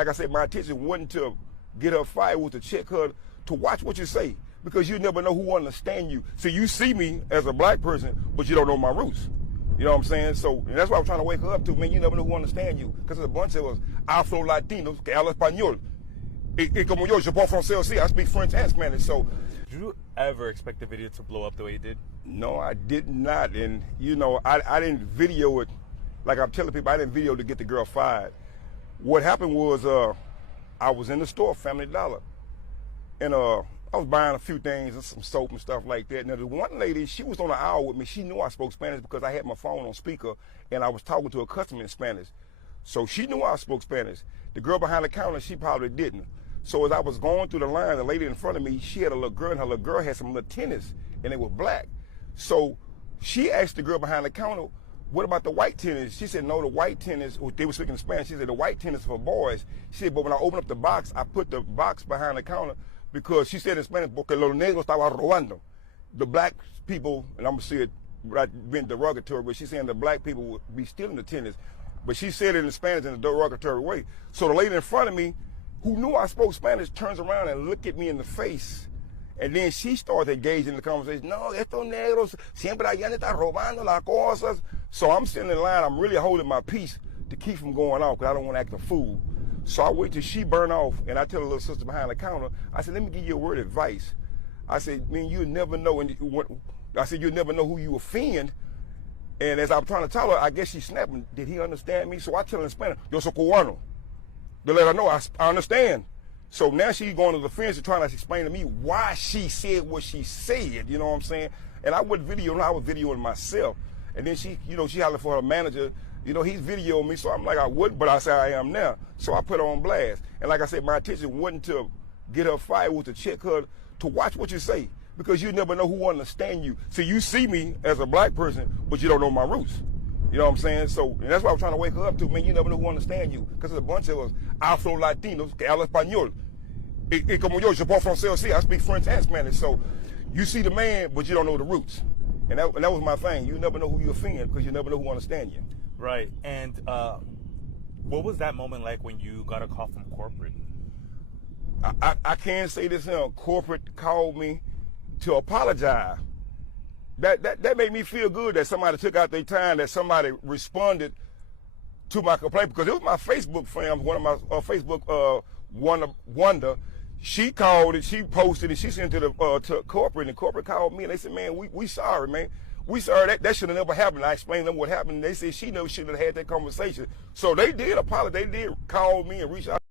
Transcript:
like I said, my intention wasn't to get her fired, was to check her, to watch what you say, because you never know who will understand you. So you see me as a black person, but you don't know my roots. You know what I'm saying? So and that's why I'm trying to wake her up to, man, you never know who will understand you, because there's a bunch of us Afro-Latinos que habla español. Y como yo parle français aussi, I speak French and Spanish, so. Did you ever expect the video to blow up the way it did? No, I did not, and you know, I didn't video it, like I'm telling people, I didn't video to get the girl fired. What happened was, I was in the store, Family Dollar, and I was buying a few things, and some soap and stuff like that. Now, the one lady, she was on the aisle with me. She knew I spoke Spanish because I had my phone on speaker, and I was talking to a customer in Spanish. So she knew I spoke Spanish. The girl behind the counter, she probably didn't. So as I was going through the line, the lady in front of me, she had a little girl, and her little girl had some little tennis, and they were black. So she asked the girl behind the counter, what about the white tennis? She said, no, the white tennis, they were speaking Spanish. She said, the white tennis for boys. She said, but when I opened up the box, I put the box behind the counter because she said in Spanish, porque los negros estaban robando. The black people, and I'm going to say it right, being derogatory, but she's saying the black people would be stealing the tennis. But she said it in Spanish in a derogatory way. So the lady in front of me, who knew I spoke Spanish, turns around and looked at me in the face. And then she started engaging in the conversation. No, estos negros siempre allá están robando las cosas. So I'm sitting in line, I'm really holding my peace to keep from going off because I don't want to act a fool. So I wait till she burn off, and I tell the little sister behind the counter, I said, let me give you a word of advice. I said, man, you'll never know. And I said, you'll never know who you offend. And as I'm trying to tell her, I guess she's snapping. Did he understand me? So I tell her in Spanish, yo soy cubano. To let her know I understand. So now she's going to the fence and trying to explain to me why she said what she said, you know what I'm saying? And I wasn't videoing, I was videoing myself. And then she, you know, she hollered for her manager, you know, he's videoing me, so I'm like, I wouldn't, but I said I am now. So I put her on blast. And like I said, my intention wasn't to get her fired, was to check her, to watch what you say, because you never know who will understand you. So you see me as a black person, but you don't know my roots. You know what I'm saying? So, and that's why I'm trying to wake her up to, man, you never know who will understand you, because there's a bunch of us Afro-Latinos que habla español. Y como yo parle français aussi, I speak French and Spanish. So you see the man, but you don't know the roots. And that was my thing. You never know who you offend because you never know who will understand you. Right. And what was that moment like when you got a call from corporate? I can't say this now. Corporate called me to apologize. That made me feel good that somebody took out their time, that somebody responded to my complaint, because it was my Facebook fam, one of my Facebook Wonder. She called and she posted and she sent it to corporate, and corporate called me and they said, man, we sorry, man. We sorry, that should have never happened. I explained to them what happened, and they said she never should have had that conversation. So they did apologize. They did call me and reach out.